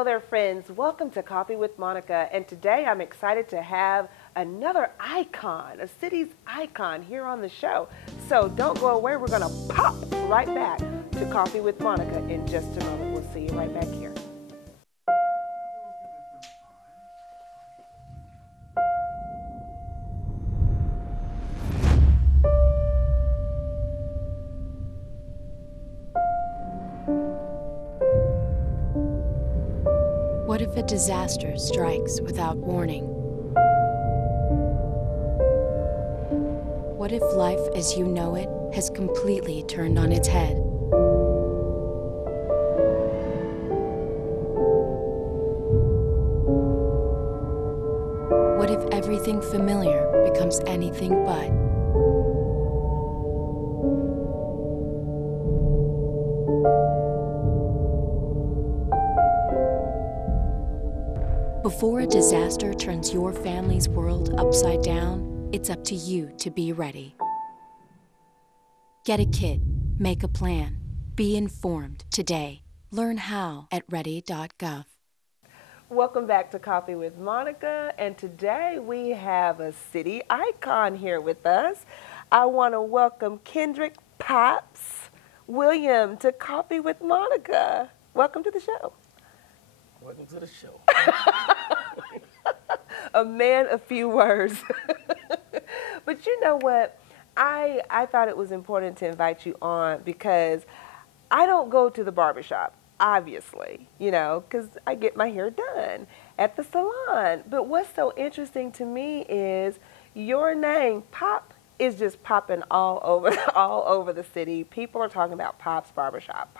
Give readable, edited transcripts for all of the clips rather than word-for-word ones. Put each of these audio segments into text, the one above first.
Hello there, friends. Welcome to Coffee with Monica. And today I'm excited to have another icon, a city's icon here on the show. So don't go away. We're going to pop right back to Coffee with Monica in just a moment. We'll see you right back here. What if a disaster strikes without warning? What if life as you know it has completely turned on its head? What if everything familiar becomes anything but? Before a disaster turns your family's world upside down, it's up to you to be ready. Get a kit, make a plan, be informed today. Learn how at ready.gov. Welcome back to Coffee with Monica, and today we have a city icon here with us. I want to welcome Kendrick Pops William to Coffee with Monica. Welcome to the show. Welcome to the show. A man of few words. But you know what? I thought it was important to invite you on because I don't go to the barbershop, obviously, because I get my hair done at the salon. But what's so interesting to me is your name, Pop, is just popping all over the city. People are talking about Pop's Barbershop,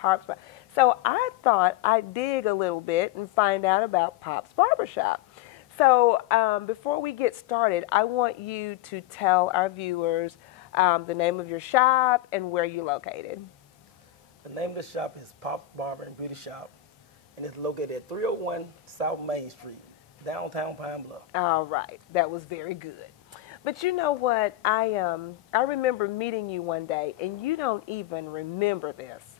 So I thought I'd dig a little bit and find out about Pop's Barbershop. So before we get started, I want you to tell our viewers the name of your shop and where you're located. The name of the shop is Pop's Barber and Beauty Shop, and it's located at 301 South Main Street, downtown Pine Bluff. All right, that was very good. But you know what? I remember meeting you one day, and you don't even remember this.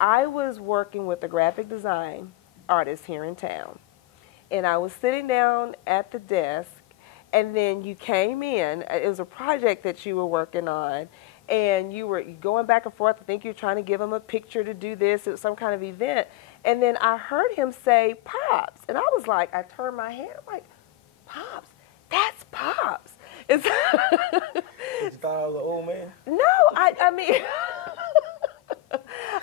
I was working with a graphic design artist here in town, and I was sitting down at the desk, and then you came in. It was a project that you were working on, and you were going back and forth. I think you were trying to give him a picture to do this. It was some kind of event. And then I heard him say, Pops. And I was like, I turned my head. I'm like, Pops? That's Pops. It's Did you thought I was an old man? No, I mean,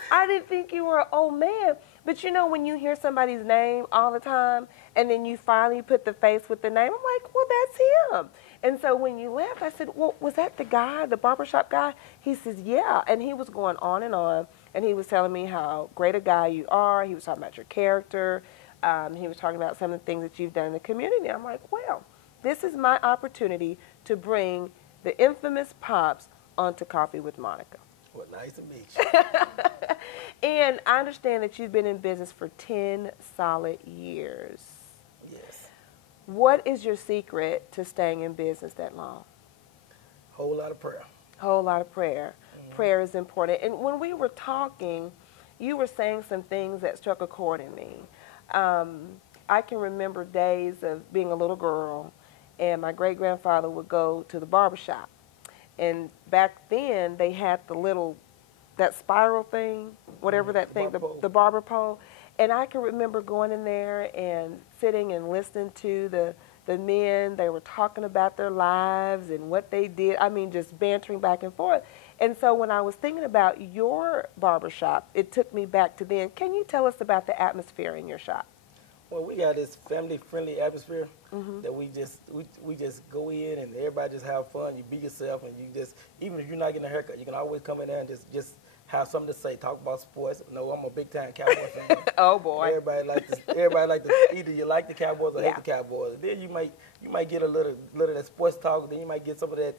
I didn't think you were an old man. But when you hear somebody's name all the time, and then you finally put the face with the name, I'm like, well, that's him. And so when you left, I said, well, was that the guy, the barbershop guy? He says, yeah. And he was going on, and he was telling me how great a guy you are. He was talking about your character. He was talking about some of the things that you've done in the community. I'm like, well, this is my opportunity to bring the infamous Pops onto Coffee with Monica. Well, nice to meet you. And I understand that you've been in business for 10 solid years. Yes. What is your secret to staying in business that long? Whole lot of prayer. Whole lot of prayer. Mm-hmm. Prayer is important. And when we were talking, you were saying some things that struck a chord in me. I can remember days of being a little girl, and my great-grandfather would go to the barbershop. And back then, they had that spiral thing, whatever that thing, the barber pole. And I can remember going in there and sitting and listening to the men. They were talking about their lives and what they did. I mean, just bantering back and forth. And so when I was thinking about your barbershop, it took me back to then. Can you tell us about the atmosphere in your shop? Well, we got this family-friendly atmosphere Mm-hmm. that we just go in and everybody just have fun. You be yourself, and you just, even if you're not getting a haircut, you can always come in there and just have something to say, talk about sports. No, I'm a big-time Cowboy fan. Oh boy! Everybody like to either you like the Cowboys or hate the Cowboys. Then you might get a little of that sports talk. Then you might get some of that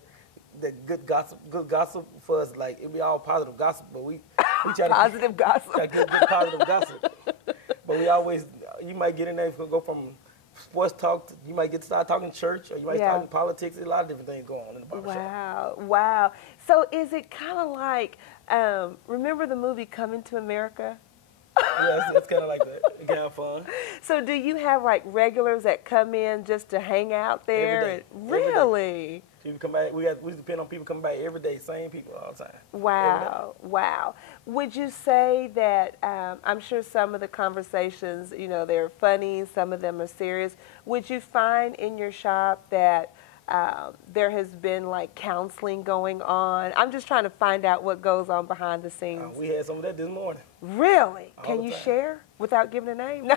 good gossip for us. Like it be all positive gossip, but we try to positive gossip. Try to get good positive gossip. But we always, you might get in there, go from sports talk, you might get to start talking church, or you might start talking politics. There's a lot of different things going on in the barbershop. Wow. So is it kind of like, remember the movie Coming to America? Yeah, it's kind of like that. You can have fun. So do you have like regulars that come in just to hang out there? Every day. Really? People come back. We depend on people coming back every day. Same people all the time. Wow, wow. Would you say that, I'm sure some of the conversations, you know, they're funny, some of them are serious. Would you find in your shop that there has been like counseling going on? I'm just trying to find out what goes on behind the scenes. We had some of that this morning. Really? All Can the you time. share without giving a name? No.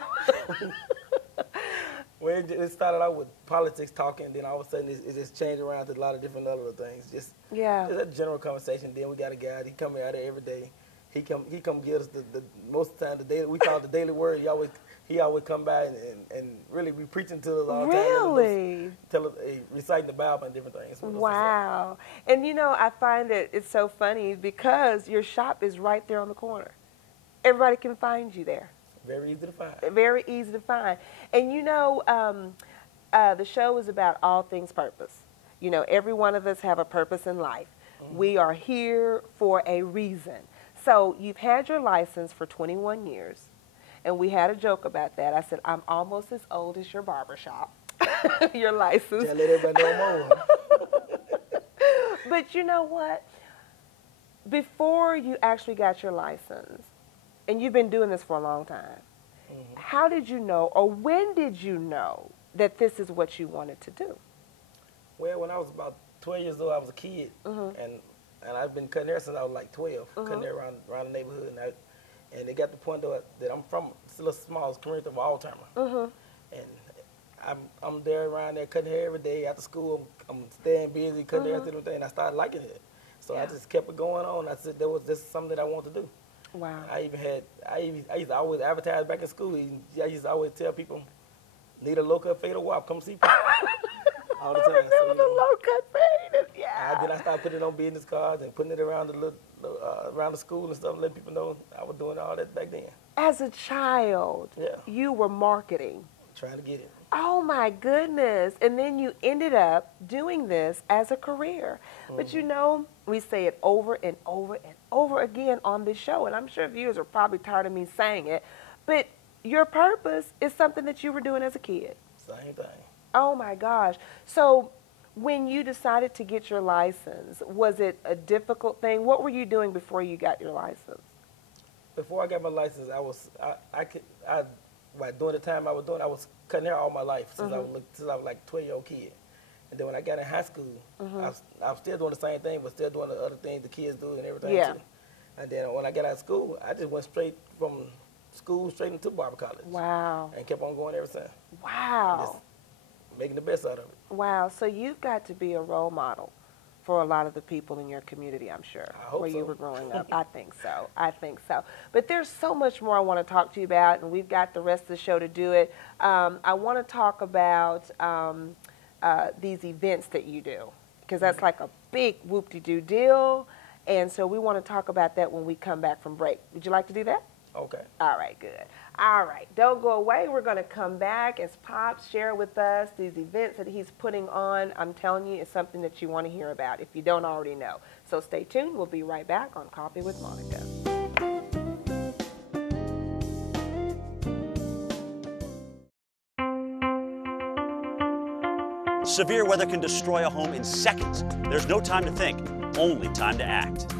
Well, it started out with politics talking, then all of a sudden it just changed around to a lot of different other things. Just a general conversation. Then we got a guy, he come out there every day. He come give us the most of the time the daily, we call it the daily word. He always come by and really be preaching to us all the time. Really? Tell us, reciting the Bible and different things. Wow. And you know, I find that it's so funny because your shop is right there on the corner. Everybody can find you there. Very easy to find. Very easy to find. And you know, the show is about all things purpose. You know, every one of us have a purpose in life. Mm-hmm. We are here for a reason. So you've had your license for 21 years, and we had a joke about that. I said, I'm almost as old as your barbershop, your license. Can't let everybody know more. But you know what? Before you actually got your license, and you've been doing this for a long time, mm-hmm. How did you know, or when did you know that this is what you wanted to do? Well, when I was about 12 years old, I was a kid, mm-hmm. and I've been cutting hair since I was like 12, mm-hmm. cutting hair around the neighborhood, and it got to the point that I'm from still a small community of Altamont, mm-hmm. and I'm there around there cutting hair every day after school. I'm staying busy cutting hair and everything, and I started liking it. So I just kept it going on. I said there was just something that I wanted to do. Wow. I used to always advertise back in school. I used to always tell people, need a low-cut fade or wop, come see me. All the time. I remember the low-cut fade, yeah. Then I started putting it on business cards and putting it around around the school and stuff, letting people know I was doing all that back then. As a child, you were marketing. Trying to get it. Oh my goodness. And then you ended up doing this as a career. Mm-hmm. But you know, we say it over and over and over again on this show, and I'm sure viewers are probably tired of me saying it, but your purpose is something that you were doing as a kid. Same thing. Oh my gosh. So when you decided to get your license, was it a difficult thing? What were you doing before you got your license? Before I got my license, during the time I was cutting hair all my life since mm-hmm. I was like a 12-year-old kid. And then when I got in high school, mm-hmm. I was still doing the same thing, but still doing the other things the kids do and everything too. And then when I got out of school, I just went straight from school straight into barber college. Wow. And kept on going ever since. Wow. Just making the best out of it. Wow. So you've got to be a role model for a lot of the people in your community, I'm sure, where you were growing up. I think so. I think so. But there's so much more I want to talk to you about, and we've got the rest of the show to do it. I want to talk about these events that you do, because that's like a big whoop-de-doo deal, and so we want to talk about that when we come back from break. Would you like to do that? Okay. All right, good. All right, don't go away. We're going to come back as Pops share with us these events that he's putting on. I'm telling you, it's something that you want to hear about if you don't already know. So stay tuned. We'll be right back on Coffee with Monica. Severe weather can destroy a home in seconds. There's no time to think, only time to act.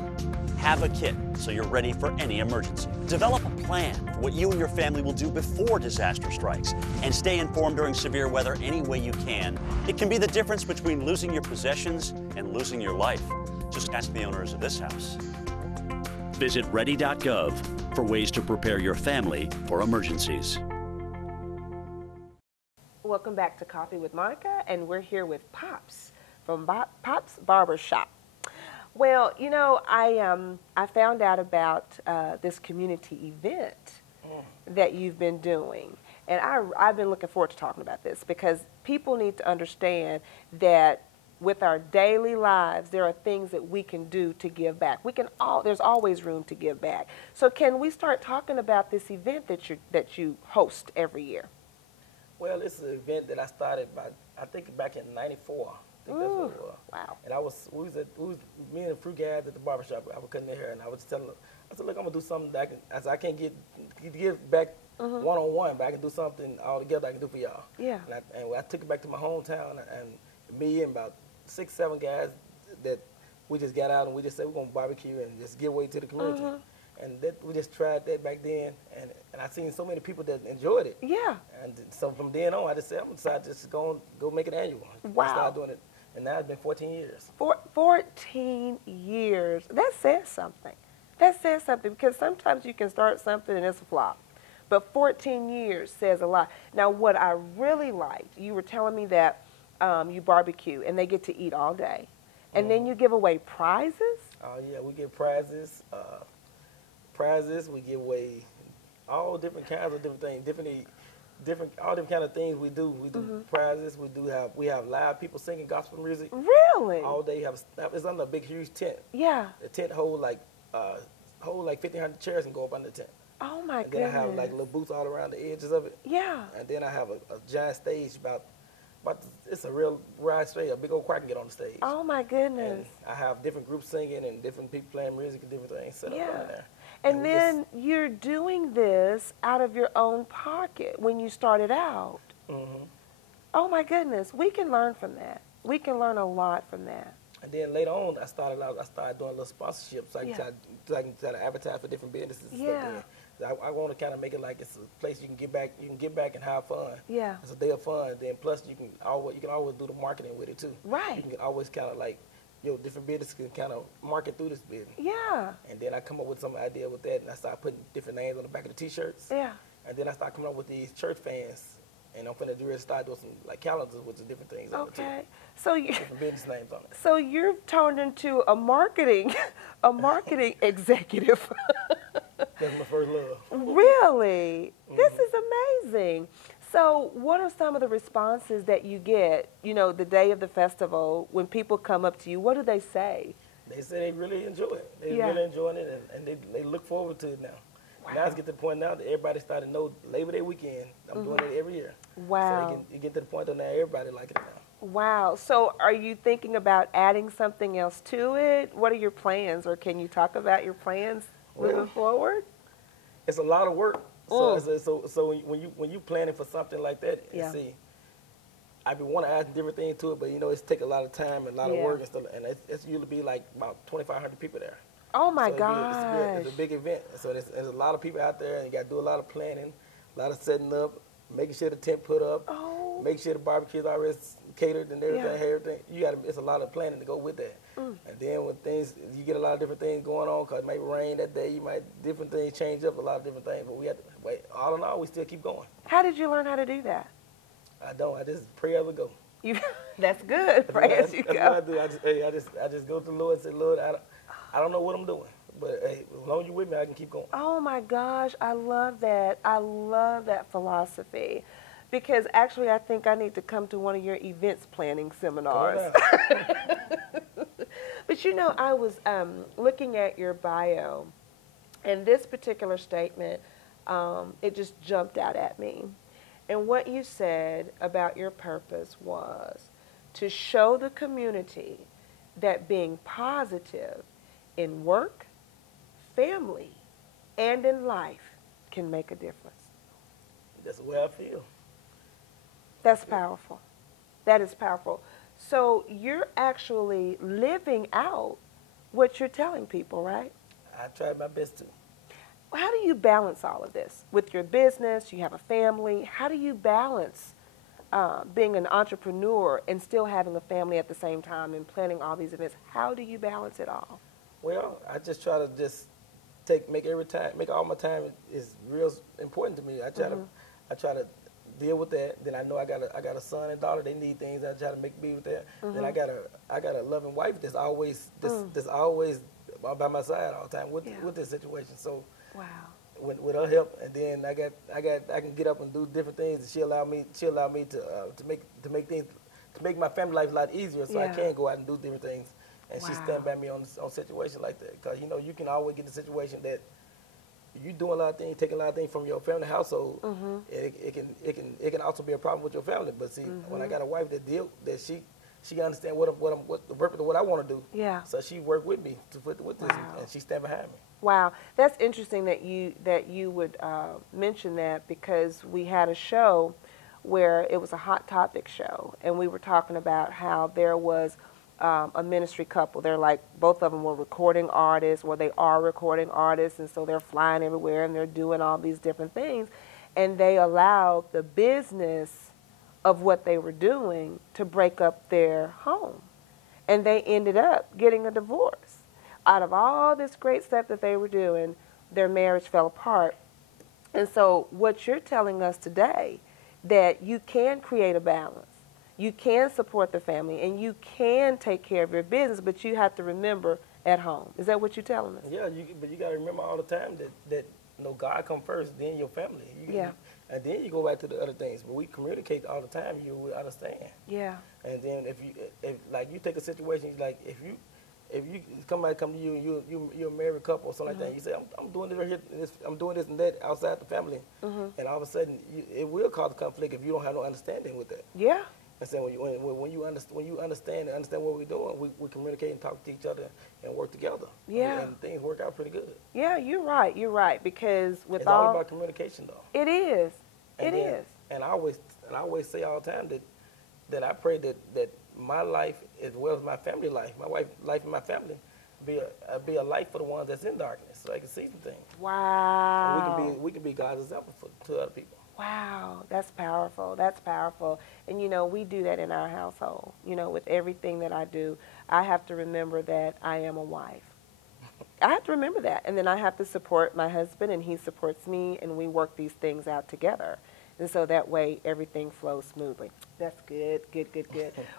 Have a kit so you're ready for any emergency. Develop a plan for what you and your family will do before disaster strikes, and stay informed during severe weather any way you can. It can be the difference between losing your possessions and losing your life. Just ask the owners of this house. Visit ready.gov for ways to prepare your family for emergencies. Welcome back to Coffee with Monica, and we're here with Pops from Pops Barbershop. Well, you know, I found out about this community event that you've been doing, and I've been looking forward to talking about this because people need to understand that with our daily lives, there are things that we can do to give back. There's always room to give back. So can we start talking about this event that you host every year? Well, it's an event that I started I think back in '94. I think that's what it was. Wow. And we was me and a few guys at the barbershop. I was cutting their hair, and I was telling I said, look, I'm gonna do something that I can't give back one-on-one, but I can do something all together I can do for y'all. Yeah. And I took it back to my hometown, and me and about 6, 7 guys that we just got out and we just said we're gonna barbecue and just give away to the community. And that, we just tried that back then, and I seen so many people that enjoyed it. Yeah. And so from then on, I just said I'm gonna decide just go make it annual. Wow. I started doing it, and now it's been 14 years. 14 years. That says something. That says something, because sometimes you can start something and it's a flop. But 14 years says a lot. Now, what I really liked, you were telling me that you barbecue and they get to eat all day. And then you give away prizes? Oh, yeah, we give prizes. We give away all different kinds of different things, all different kind of things we do. We do prizes. We have live people singing gospel music. Really? All day. It's under a big, huge tent. Yeah. The tent hold like 1,500 chairs and go up under the tent. Oh, my and goodness. then I have like little booths all around the edges of it. Yeah. And then I have a giant stage it's a real ride straight, a big old choir can get on the stage. Oh, my goodness. And I have different groups singing and different people playing music and different things set up on there. And then you're doing this out of your own pocket when you started out. Oh, my goodness. We can learn from that. We can learn a lot from that. And then later on, I started doing little sponsorships. So I can try to advertise for different businesses. And stuff there. So I want to kind of make it like it's a place you can get back and have fun. Yeah. It's a day of fun. Then plus you can always do the marketing with it too. Right. You can always kind of like, different businesses can kind of market through this business. Yeah. And then I come up with some idea with that, and I start putting different names on the back of the T-shirts. Yeah. And then I start coming up with these church fans, and I'm finna start doing some like calendars with some different things on it too. Okay. So Different business names on it. So you're turned into a marketing executive. That's my first love. Really? This is amazing. So what are some of the responses that you get, the day of the festival, when people come up to you? What do they say? They say they really enjoy it. They're really enjoying it, and they look forward to it now. Wow. Now it's getting to the point now that everybody starting to know Labor Day weekend. I'm doing it every year. Wow. So you get to the point that now everybody like it now. Wow. So are you thinking about adding something else to it? What are your plans, or can you talk about your plans moving forward? It's a lot of work. So when you planning for something like that, see, I be want to add different things to it, but it's take a lot of time and a lot of work and stuff, and it's usually be like about 2,500 people there. Oh my so gosh! It's a big event, so there's a lot of people out there, and you got to do a lot of planning, a lot of setting up, making sure the tent put up, make sure the barbecue is already catered and everything. It's a lot of planning to go with that. And then when you get a lot of different things going on, because it might rain that day, different things change up, a lot of different things, but we have to wait. All in all, we still keep going. How did you learn how to do that? I just pray as I go. That's good. Pray as you go. That's what I do. I just go to the Lord and say, Lord, I don't know what I'm doing, but hey, as long as you're with me, I can keep going. Oh my gosh, I love that. I love that philosophy. Because actually, I think I need to come to one of your events planning seminars. But I was looking at your bio, and this particular statement, it just jumped out at me. And what you said about your purpose was to show the community that being positive in work, family, and in life can make a difference. That's the way I feel. That's powerful. That is powerful. So you're actually living out what you're telling people, right? I tried my best to. How do you balance all of this? With your business, you have a family. How do you balance being an entrepreneur and still having a family at the same time and planning all these events? How do you balance it all? Well, I just try to make all my time is real important to me. I try to deal with that. Then I know I got a son and daughter. They need things. I try to make me with that. Then I got a loving wife that's always by my side all the time with this situation. So wow. With her help, and then I can get up and do different things, and she'll allow me to make my family life a lot easier, so I can go out and do different things. And she stand by me on situations like that, because you can always get in a situation that you doing a lot of things, taking a lot of things from your family household. It can also be a problem with your family. But see, when I got a wife that she understand what the purpose of what I want to do. Yeah. So she worked with me with this, and she stand behind me. Wow, that's interesting that you would mention that, because we had a show where it was a hot topic show, and we were talking about how there was a ministry couple. They're like, both of them were recording artists, or they are recording artists, and so they're flying everywhere and they're doing all these different things, and they allowed the business of what they were doing to break up their home, and they ended up getting a divorce. Out of all this great stuff that they were doing, their marriage fell apart. And so what you're telling us today, that you can create a balance, you can support the family, and you can take care of your business, but you have to remember at home. Is that what you're telling us? Yeah, but you got to remember all the time that God come first, then your family. And then you go back to the other things. But we communicate all the time. You will understand. Yeah. And then if like you take a situation, like if somebody come to you, you're a married couple or something like that, you say, I'm doing this right here, I'm doing this and that outside the family, and all of a sudden it will cause a conflict if you don't have no understanding with that. Yeah. And so when you understand what we're doing, we communicate and talk to each other and work together. Yeah. And things work out pretty good. Yeah, you're right, because with it's all about communication, though. It is. And I always say all the time that I pray that my life as well as my family life, my wife's life and my family, be a light for the ones that's in darkness, so they can see some things. Wow. And we can be God's example to other people. Wow, that's powerful. That's powerful. And we do that in our household. With everything that I do, I have to remember that I am a wife. I have to remember that, and then I have to support my husband, and he supports me, and we work these things out together. And so that way everything flows smoothly. That's good.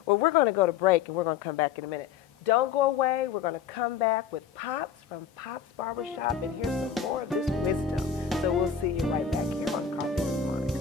Well, we're going to go to break, and we're going to come back in a minute. Don't go away. We're going to come back with Pops from Pops Barbershop and hear some more of this wisdom. So we'll see you right back here on Coffee with Monica.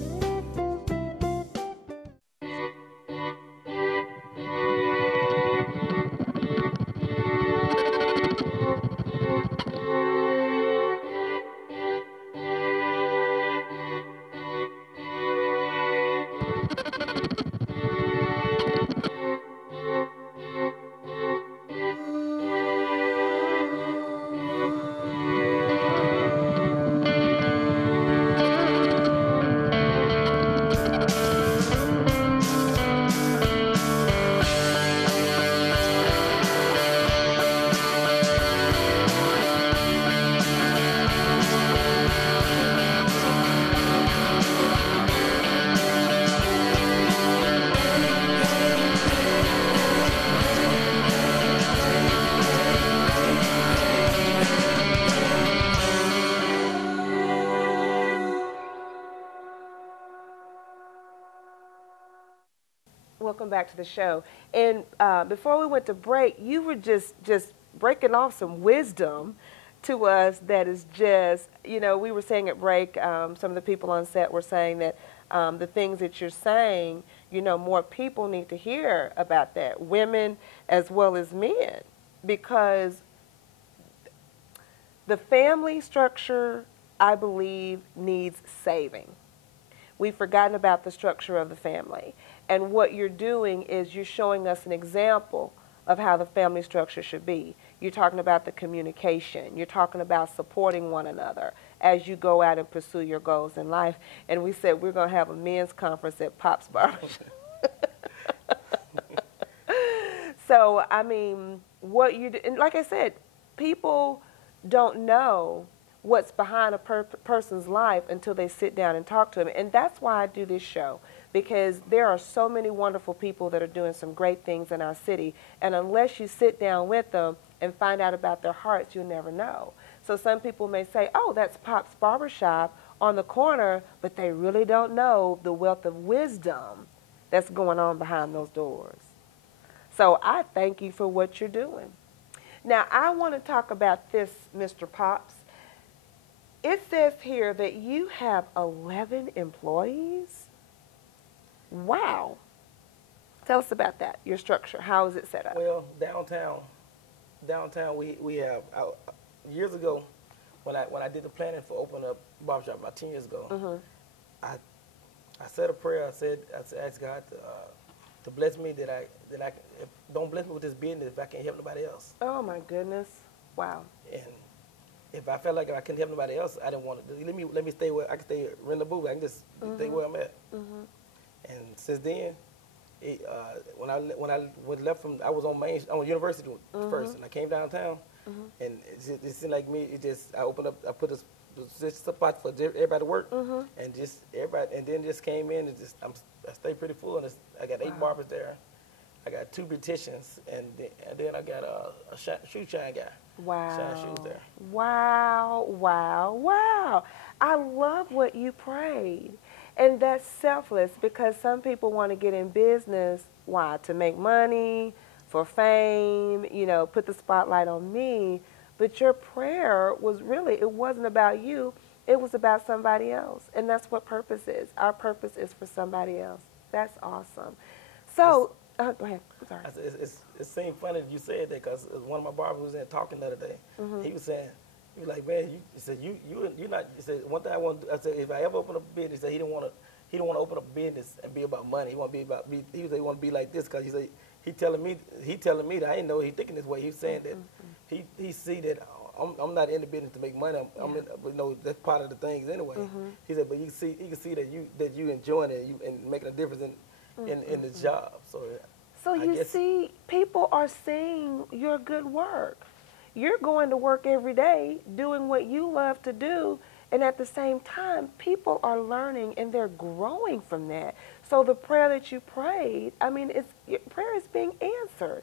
Welcome back to the show. And before we went to break, you were just breaking off some wisdom to us that is just, we were saying at break, some of the people on set were saying that the things that you're saying, more people need to hear about that, women as well as men, because the family structure, I believe, needs saving. We've forgotten about the structure of the family. And what you're doing is you're showing us an example of how the family structure should be. You're talking about the communication. You're talking about supporting one another as you go out and pursue your goals in life. And we said we're going to have a men's conference at Pop's Barbershop. So, what you do, and like I said, people don't know what's behind a person's life until they sit down and talk to them. And that's why I do this show, because there are so many wonderful people that are doing some great things in our city. And unless you sit down with them and find out about their hearts, you'll never know. So some people may say, oh, that's Pop's Barbershop on the corner, but they really don't know the wealth of wisdom that's going on behind those doors. So I thank you for what you're doing. Now, I want to talk about this, Mr. Pops. It says here that you have 11 employees. Wow. Tell us about that, your structure. How is it set up? Well, downtown we have, years ago, when I did the planning for opening up Barbershop about 10 years ago, I said a prayer. I asked God to bless me that I don't bless me with this business if I can't help nobody else. Oh my goodness. Wow. if I felt like I couldn't help nobody else, I didn't want to. Let me stay where I can stay, rent a booth. I can just stay where I'm at. And since then, when I left from, I was on University first, and I came downtown, and it seemed like me. It just I put a spot for everybody to work, and just everybody, and then just came in and I stayed pretty full, and I got 8 barbers there. I got 2 beauticians, and then I got a shoe shine guy. Wow. Shine shoes there. Wow, wow, wow. I love what you prayed. And that's selfless, because some people want to get in business, why? To make money, for fame, put the spotlight on me. But your prayer was really, it wasn't about you, it was about somebody else. And that's what purpose is. Our purpose is for somebody else. That's awesome. So, go ahead. I'm sorry. It seemed funny that you said that, because one of my barbers was in talking the other day. He was saying, he was like, man, he said, you're not, he said, one thing I want to do, I said, if I ever open up a business, he said he didn't want to open up a business and be about money. He want to be about, he want to be like this, because he said, he telling me that I didn't know he thinking this way. He was saying that he see that I'm not in the business to make money. I'm in, that's part of the things anyway. He said, but you can see that you enjoying it and making a difference in the job. So you see, people are seeing your good work. You're going to work every day doing what you love to do, and at the same time, people are learning and they're growing from that. So the prayer that you prayed, I mean, your prayer is being answered.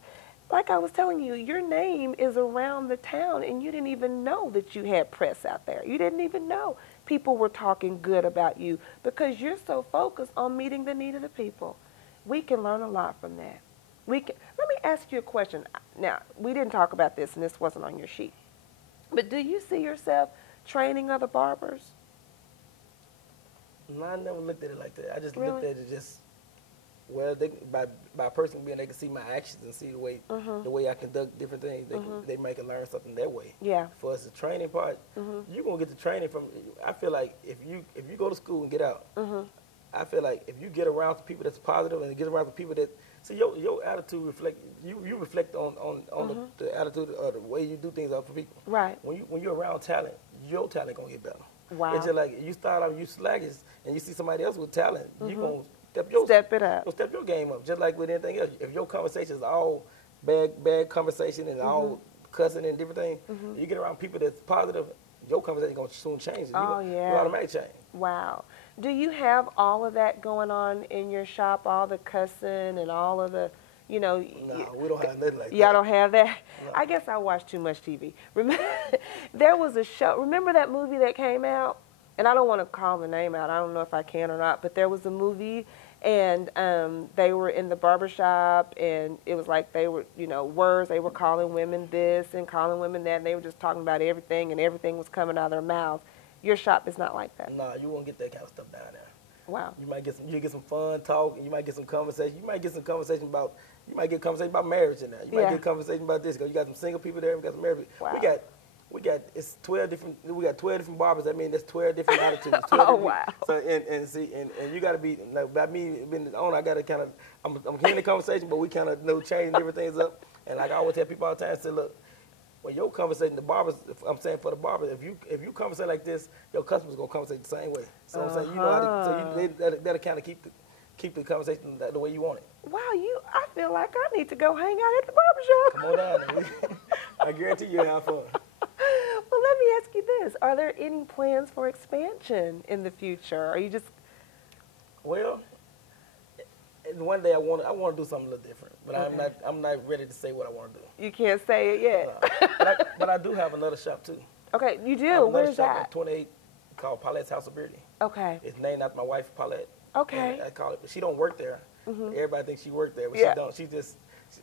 Like I was telling you, your name is around the town, and you didn't even know that you had press out there. You didn't even know people were talking good about you, because you're so focused on meeting the need of the people. We can learn a lot from that. Let me ask you a question. Now, we didn't talk about this, and this wasn't on your sheet. But do you see yourself training other barbers? No, I never looked at it like that. I just Really? looked at it just, well, by a person being, they can see my actions and see the way I conduct different things. They might can learn something that way. Yeah. For us, the training part, you're gonna get the training from. I feel like if you go to school and get out, I feel like if you get around the people that's positive and get around the people that see your attitude reflect you reflect on the attitude or the way you do things for people. Right. When you're around talent, your talent gonna get better. Wow. It's just like you start out, you sluggish, and you see somebody else with talent, you gonna step it up. You'll step your game up, just like with anything else. If your conversation is all bad conversation and all cussing and different things, you get around people that's positive, your conversation gonna soon change. You automatically change. Wow. Do you have all of that going on in your shop, all the cussing and all of the, No, we don't have nothing like that. Y'all don't have that? No. I guess I watch too much TV. Remember, there was a show. Remember that movie that came out? And I don't want to call the name out. I don't know if I can or not. But there was a movie, and they were in the barbershop, and it was like they were, words. They were calling women this and calling women that, and they were just talking about everything, and everything was coming out of their mouths. Your shop is not like that. No, you won't get that kind of stuff down there. Wow. You might get some fun talk, and you might get some conversation. You might get conversation about marriage in there. You might get conversation about this, because you got some single people there, we got some married people. Wow. We got 12 different barbers. I mean, that's 12 different attitudes. 12 Oh, different, wow. So and you got to be, like, by me being the owner, I got to kind of, I'm hearing the conversation, but we kind of changing different things up. And like I always tell people all the time, I say, look, when your conversation, the barbers, I'm saying for the barbers, if you conversate like this, your customers gonna conversate the same way. So I'm saying, you know how to, that'll kind of keep the conversation the way you want it. Wow, I feel like I need to go hang out at the barbershop. Come on down. I guarantee you'll have fun. Well, let me ask you this. Are there any plans for expansion in the future? Are you just... Well, one day I want to do something a little different, but Okay. I'm not ready to say what I want to do. You can't say it yet. But I do have another shop too. Okay, you I have do? another Where's shop that? at 28 called Paulette's House of Beauty. Okay. It's named after my wife, Paulette. Okay. And I call it, but she don't work there. Everybody thinks she worked there, but Yeah. she don't.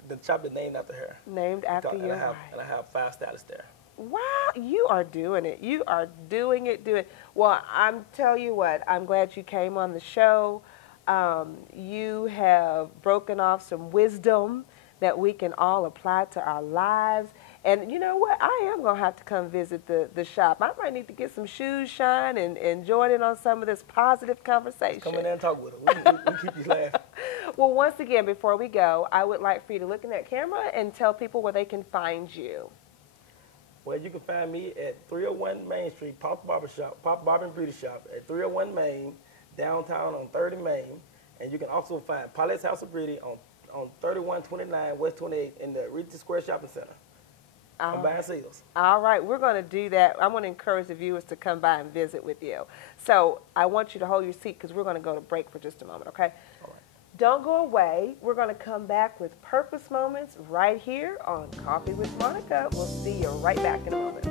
The shop is named after her. Named after And your I have, wife. and I have 5 stylists there. Wow, you are doing it. You are doing it. Well, I'm tell you what, I'm glad you came on the show. You have broken off some wisdom that we can all apply to our lives. And you know what? I am going to have to come visit the shop. I might need to get some shoes shine and join in on some of this positive conversation. Come in there and talk with her. We keep you laughing. Well, once again, before we go, I would like for you to look in that camera and tell people where they can find you. Well, you can find me at 301 Main Street, Pop Barbershop, Pop Barber and Beauty Shop at 301 Main, downtown on 30 Main. And you can also find Paulette's House of Beauty on 3129 West 28 in the Regency Square Shopping Center. I'm buying sales. All right, we're going to do that. I want to encourage the viewers to come by and visit with you. So I want you to hold your seat because we're going to go to break for just a moment, okay? All right. Don't go away. We're going to come back with Purpose Moments right here on Coffee with Monica. We'll see you right back in a moment.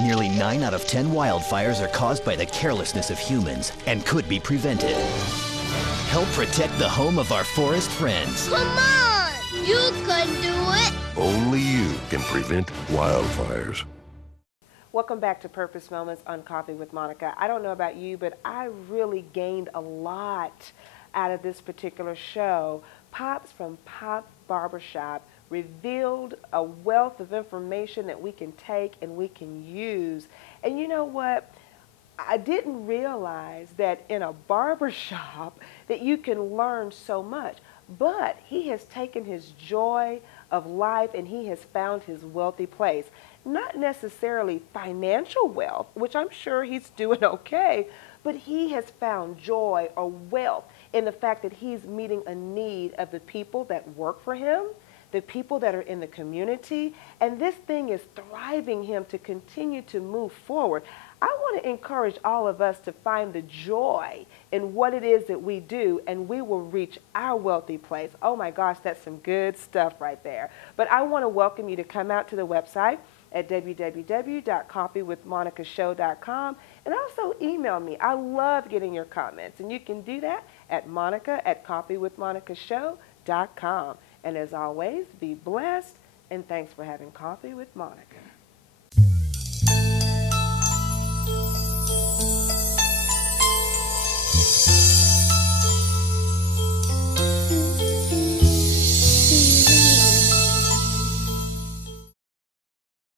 Nearly 9 out of 10 wildfires are caused by the carelessness of humans and could be prevented. Help protect the home of our forest friends. Come on! You can do it! Only you can prevent wildfires. Welcome back to Purpose Moments on Coffee with Monica. I don't know about you, but I really gained a lot out of this particular show. Pops from Pop Barbershop revealed a wealth of information that we can take and we can use. And you know what? I didn't realize that in a barbershop that you can learn so much. But he has taken his joy of life and he has found his wealthy place. Not necessarily financial wealth, which I'm sure he's doing okay, but he has found joy or wealth in the fact that he's meeting a need of the people that work for him, the people that are in the community, and this thing is thriving him to continue to move forward. I want to encourage all of us to find the joy in what it is that we do, and we will reach our wealthy place. Oh my gosh, that's some good stuff right there. But I want to welcome you to come out to the website at www.coffeewithmonicashow.com and also email me. I love getting your comments, and you can do that at monica@coffeewithmonicashow.com. And as always, be blessed, and thanks for having Coffee with Monica.